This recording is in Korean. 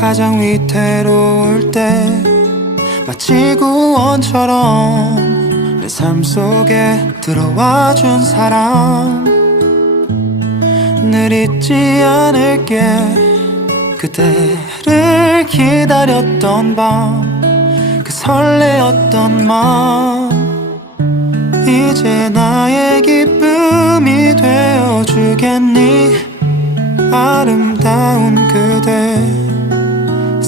가장 위태로울 때 마치 구원처럼 내 삶 속에 들어와 준 사람. 늘 잊지 않을게. 그대를 기다렸던 밤 그 설레었던 마음. 이제 나의 기쁨이 되어주겠니? 아름다운 그대